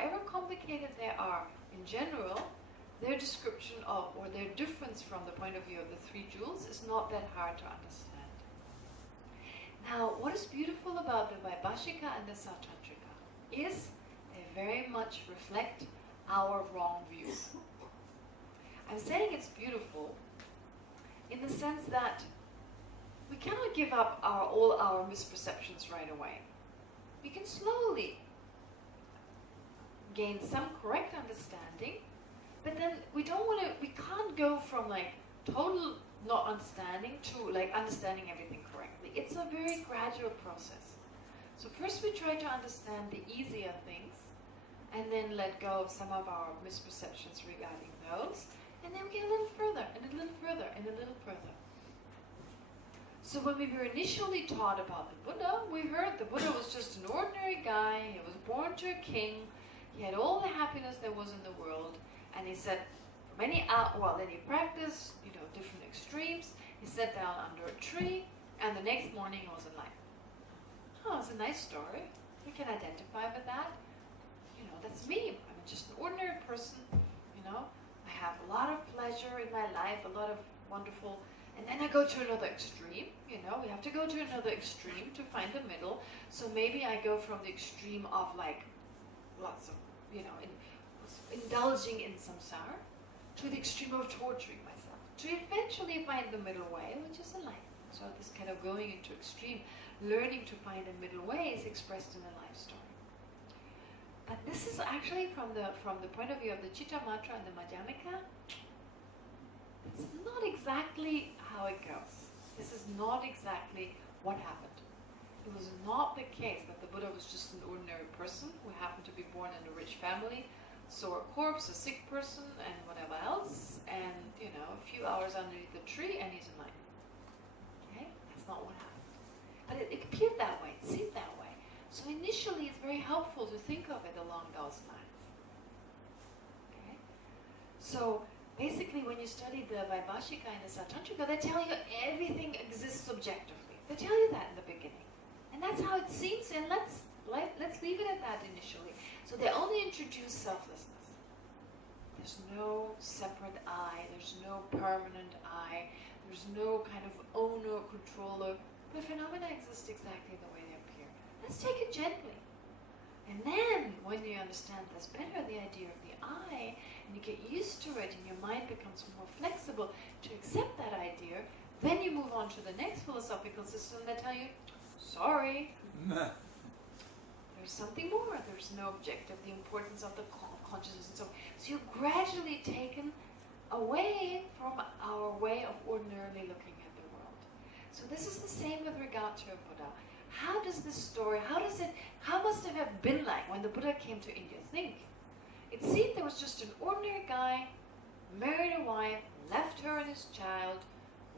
however complicated they are in general, their description of, or their difference from the point of view of the three jewels is not that hard to understand. Now, what is beautiful about the Vaibhashika and the Satantrika is they very much reflect our wrong views. I'm saying it's beautiful in the sense that we cannot give up all our misperceptions right away. We can slowly gain some correct understanding, but then we can't go from like total not understanding to like understanding everything correctly. It's a very gradual process. So first we try to understand the easier things, and then let go of some of our misperceptions regarding those, and then we get a little further, and a little further, and a little further. So when we were initially taught about the Buddha, we heard the Buddha was just an ordinary guy, he was born to a king, he had all the happiness there was in the world, and he said, for many hours, well, then he practiced, different extremes, he sat down under a tree, and the next morning he was alive. Oh, it's a nice story. We can identify with that. That's me. I'm just an ordinary person, I have a lot of pleasure in my life, a lot of wonderful, and then I go to another extreme, we have to go to another extreme to find the middle. So maybe I go from the extreme of like lots of, indulging in samsara, to the extreme of torturing myself, to eventually find the middle way, which is enlightenment. So this kind of going into extreme, learning to find a middle way is expressed in a life story. But this is actually from the point of view of the Chitta Matra and the Madhyamika, it's not exactly how it goes. This is not exactly what happened. It was not the case that the Buddha was just an ordinary person who happened to be born in a rich family, saw a corpse, a sick person, and whatever else, and a few hours underneath the tree, and he's enlightened. Okay, that's not what happened. But it appeared that way. It seemed that way. So initially, it's very helpful to think of it along those lines. Okay, so basically, when you study the Vaibhashika and the Satantrika, they tell you everything exists subjectively. They tell you that in the beginning, and that's how it seems. And let's leave it at that initially. So they only introduce selflessness. There's no separate I. There's no permanent I. There's no kind of owner, controller. The phenomena exist exactly the way they appear. Let's take it gently. And then, when you understand this better, the idea of the I, and you get used to it, and your mind becomes more flexible to accept that idea, then you move on to the next philosophical system that tell you, sorry, there's something more. There's no objective, the importance of the consciousness and so on. So you're gradually taken away from our way of ordinarily looking at the world. So this is the same with regard to a Buddha. How does this story, how must it have been like when the Buddha came to India? Think. It seemed there was just an ordinary guy, married a wife, left her and his child,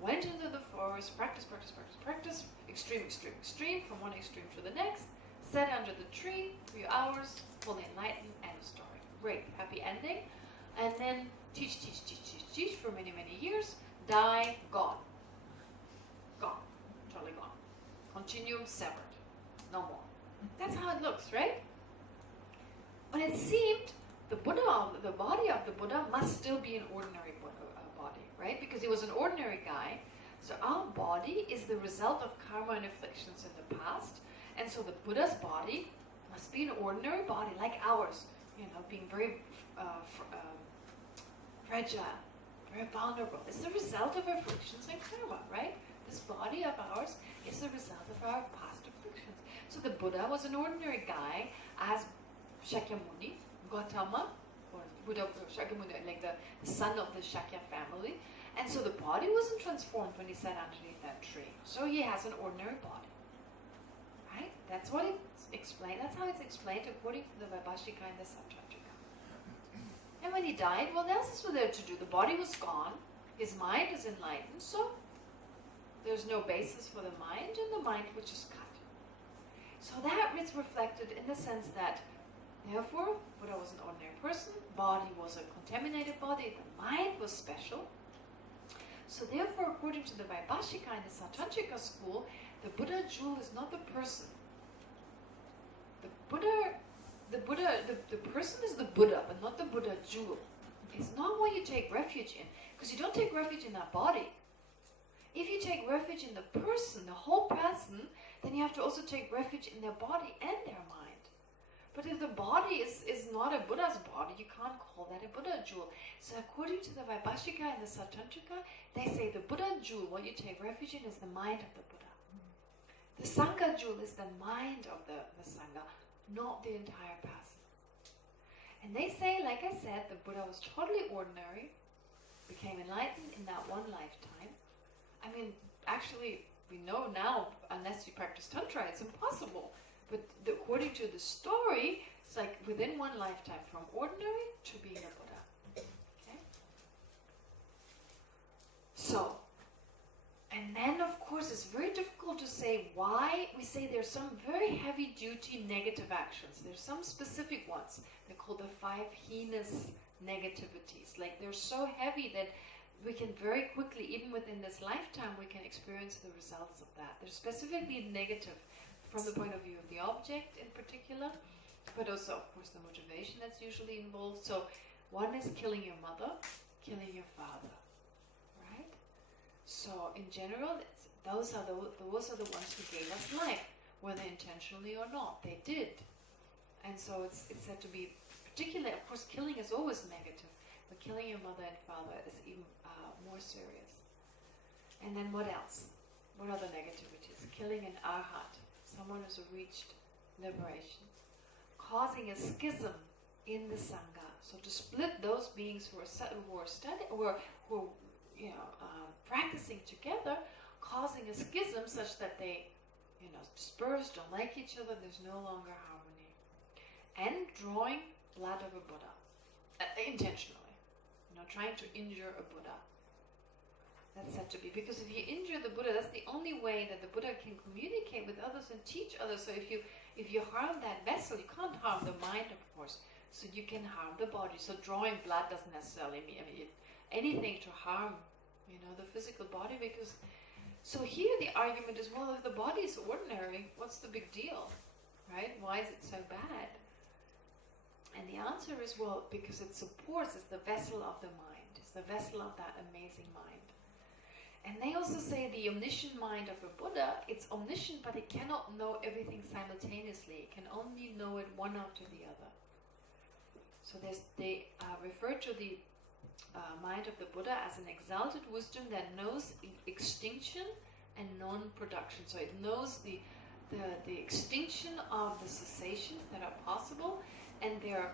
went into the forest, practice, extreme, from one extreme to the next, sat under the tree, 3 hours, fully enlightened, end of story. Great, happy ending. And then teach for many, many years, die, gone. Gone, totally gone. Continuum severed, no more. That's how it looks, right? But it seemed the body of the Buddha must still be an ordinary body, right? Because he was an ordinary guy. So our body is the result of karma and afflictions in the past. And so the Buddha's body must be an ordinary body, like ours, being very fragile, very vulnerable. It's the result of afflictions and karma, right? This body of ours is the result of our past afflictions. So the Buddha was an ordinary guy, as Shakyamuni, Gautama, or Buddha Shakyamuni, like the son of the Shakya family. And so the body wasn't transformed when he sat underneath that tree. So he has an ordinary body. Right? That's what it's explained. That's how it's explained according to the Vaibhashika and the Satantrika. And when he died, what else is there to do? The body was gone. His mind is enlightened. So there's no basis for the mind, and the mind which is cut. So that is reflected in the sense that, therefore, Buddha was an ordinary person, body was a contaminated body, the mind was special. So therefore, according to the Vaibhashika and the Satantrika school, the Buddha jewel is not the person. The Buddha the Buddha, the person is the Buddha, but not the Buddha jewel. It's not what you take refuge in, because you don't take refuge in that body. If you take refuge in the person, the whole person, then you have to also take refuge in their body and their mind. But if the body is not a Buddha's body, you can't call that a Buddha jewel. So according to the Vaibhashika and the Satantrika, they say the Buddha jewel, what you take refuge in, is the mind of the Buddha. The Sangha jewel is the mind of the Sangha, not the entire person. And they say, like I said, the Buddha was totally ordinary, became enlightened in that one lifetime. I mean, actually, we know now, unless you practice Tantra, it's impossible. But according to the story, it's like within one lifetime, from ordinary to being a Buddha. Okay? So, and then of course it's very difficult to say why. We say there's some very heavy duty negative actions. There's some specific ones. They're called the 5 heinous negativities. Like they're so heavy that we can very quickly, even within this lifetime, we can experience the results of that. They're specifically negative from the point of view of the object in particular, but also of course the motivation that's usually involved. So one is killing your mother, killing your father, right? So in general, those are the ones who gave us life, whether intentionally or not. They did. And so it's said to be particularly, of course killing is always negative, but killing your mother and father is even more serious. And then what else? What other negativities? Killing an arhat, someone who's reached liberation. Causing a schism in the Sangha. So to split those beings who are studying, or who are practicing together, causing a schism such that they disperse, don't like each other, there's no longer harmony. And drawing blood of a Buddha, intentionally. Trying to injure a Buddha. That's said to be, because if you injure the Buddha, that's the only way that the Buddha can communicate with others and teach others. So if you harm that vessel, you can't harm the mind, of course. So you can harm the body. So drawing blood doesn't necessarily mean anything to harm, the physical body. Because so here the argument is, well, if the body is ordinary, what's the big deal, right? Why is it so bad? And the answer is, well, because it supports, it's the vessel of the mind. It's the vessel of that amazing mind. And they also say the omniscient mind of a Buddha, it's omniscient, but it cannot know everything simultaneously. It can only know it one after the other. So they refer to the mind of the Buddha as an exalted wisdom that knows extinction and non-production. So it knows the extinction of the cessations that are possible, and their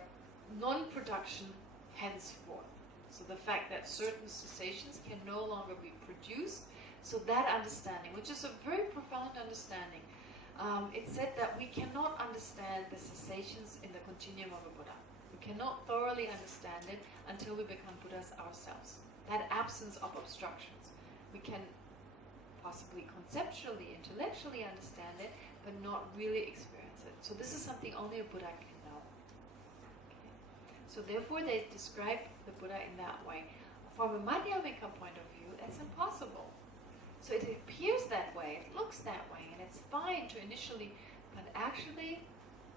non-production henceforth. So the fact that certain cessations can no longer be produced, so that understanding, which is a very profound understanding, it's said that we cannot understand the cessations in the continuum of a Buddha. We cannot thoroughly understand it until we become Buddhas ourselves. That absence of obstructions. We can possibly conceptually, intellectually understand it, but not really experience it. So this is something only a Buddha can know. So therefore they describe the Buddha in that way. From a Madhyamika point of view, that's impossible. So it appears that way, it looks that way, and it's fine to initially, but actually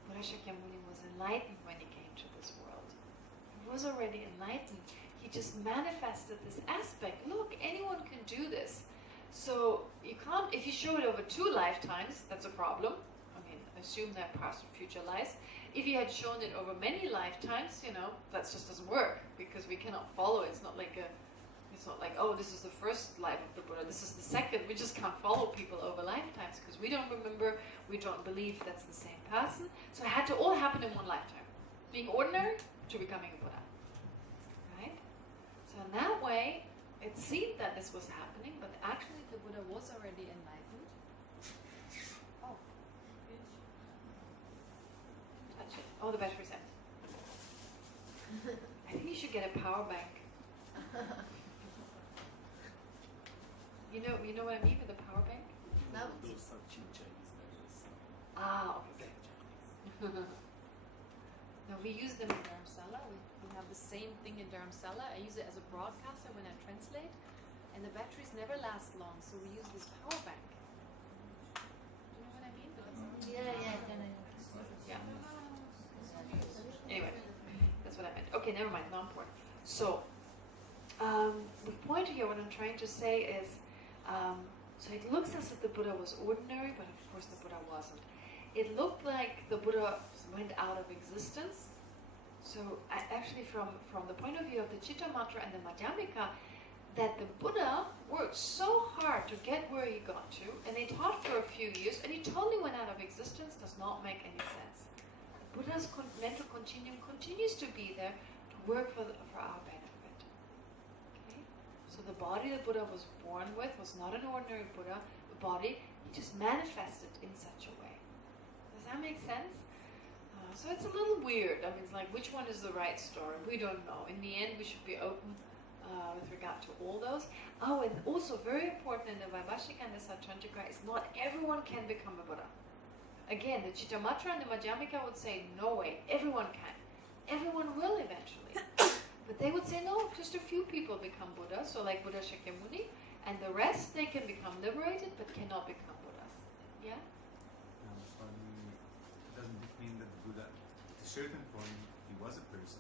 Buddha Shakyamuni was enlightened when he came to this world. He was already enlightened. He just manifested this aspect. Look, anyone can do this. So you can't, if you show it over 2 lifetimes, that's a problem. I mean, assume that past and future lives. If you had shown it over many lifetimes, that just doesn't work, because we cannot follow it. It's not like oh, this is the first life of the Buddha, this is the second. We just can't follow people over lifetimes, because we don't remember, we don't believe that's the same person. So it had to all happen in one lifetime. Being ordinary to becoming a Buddha. Right? So in that way, it seemed that this was happening, but actually the Buddha was already enlightened. Oh, the battery's empty. I think you should get a power bank. You know what I mean with a power bank? No. Okay. No, we use them in Dharamsala. We have the same thing in Dharamsala. I use it as a broadcaster when I translate, and the batteries never last long, so we use this power bank. Do you know what I mean? Yeah. Yeah. Okay, never mind, not important. So, the point here, what I'm trying to say is, so it looks as if the Buddha was ordinary, but of course the Buddha wasn't. It looked like the Buddha went out of existence. So actually from the point of view of the Chittamatra and the Madhyamika, that the Buddha worked so hard to get where he got to, and he taught for a few years, and he totally went out of existence, does not make any sense. The Buddha's mental continuum continues to be there to work for our benefit. Okay? So the body the Buddha was born with was not an ordinary Buddha. The body, he just manifested in such a way. Does that make sense? So it's a little weird. I mean, it's like, which one is the right story? We don't know. In the end, we should be open with regard to all those. Oh, and also very important in the Vaibhashika and the Sautrantika is not everyone can become a Buddha. Again, the Chittamatra and the Madhyamika would say, no way, everyone can. Everyone will eventually. But they would say, no, just a few people become Buddha. So like Buddha Shakyamuni, and the rest, they can become liberated, but cannot become Buddhas. Yeah? At a certain point, he was a person.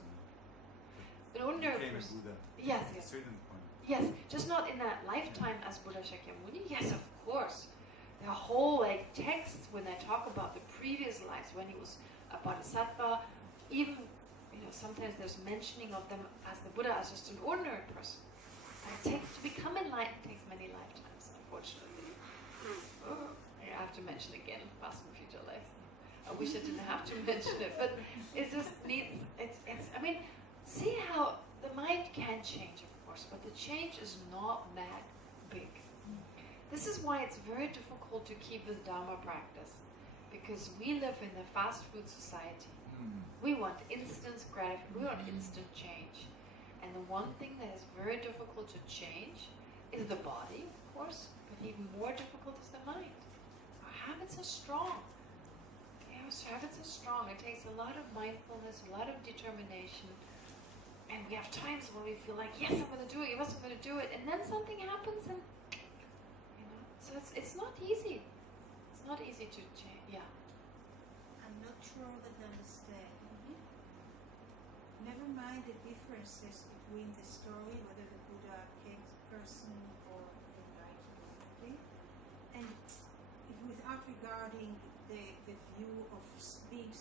An ordinary became person. a Buddha. Yes, At yes. a certain point. Yes, just not in that lifetime as Buddha Shakyamuni. Yes, of course. There are whole like texts when they talk about the previous lives when he was a bodhisattva. Even sometimes there's mentioning of them as the Buddha as just an ordinary person. And it takes to become enlightened takes many lifetimes, unfortunately. I have to mention again, past and future lives. I wish I didn't have to mention it, but it just needs. I mean, see how the mind can change, of course, but the change is not that big. This is why it's very difficult to keep the Dharma practice, because we live in a fast food society. We want instant gratification, we want instant change. And the one thing that is very difficult to change is the body, of course, but even more difficult is the mind. Our habits are strong. Our habits are strong. It takes a lot of mindfulness, a lot of determination. And we have times when we feel like, yes, I'm going to do it, yes, I'm going to do it. And then something happens and, so it's not easy. It's not easy to change. Yeah. I'm not sure that I understand. Never mind the differences between the story, whether the Buddha came a person or enlightened. And if without regarding the view of being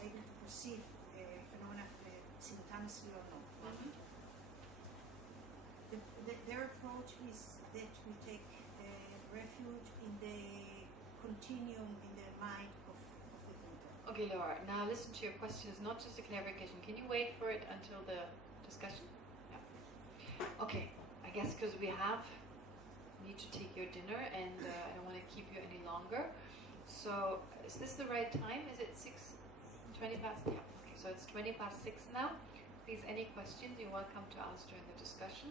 able to perceive phenomena simultaneously or not. Their approach is that we take refuge in the continuum in the mind of the Buddha. Okay, Laura, now listen to your question. It's not just a clarification. Can you wait for it until the discussion? Yeah. Okay, I guess because we need to take your dinner and I don't want to keep you any longer. So, is this the right time? Is it 20 past? Yeah. Okay, so it's 20 past 6 now. Please, any questions you're welcome to ask during the discussion.